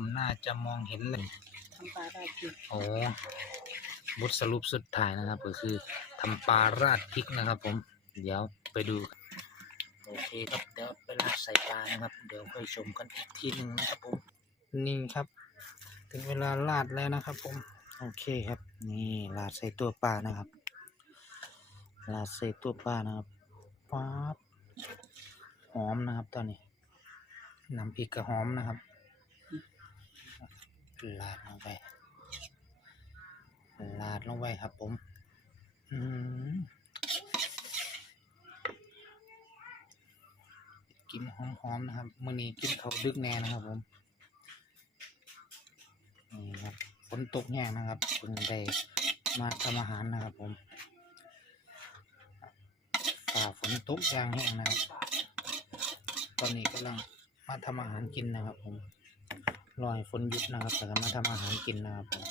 มน่าจะมองเห็นเลยทำปลาราดพริกโอ้บทสรุปสุดท้ายนะครับก็คือทำปลาราดพริกนะครับผมเดี๋ยวไปดูโอเคครับเดี๋ยวไปราดใส่ปลานะครับเดี๋ยวค่อยชมกันอีกทีหนึ่งนะครับผมนี่ครับถึงเวลาราดแล้วนะครับผมโอเคครับนี่ราดใส่ตัวปลานะครับราดใส่ตัวปลานะครับป๊าบหอมนะครับตอนนี้น้ำพริกกระหอมนะครับราดลงไปครับผมกินหอมๆนะครับมื้อนี้กินข้าวดึกแน่นะครับผมนี่ครับฝนตกแห้งนะครับเพิ่งได้มาทำอาหารนะครับผมฝ่าฝนตกอย่างแห้งนะครับตอนนี้กำลังมาทำอาหารกินนะครับผมรอให้ฝนหยุดนะครับแต่ก็มาทำอาหารกินนะครับผม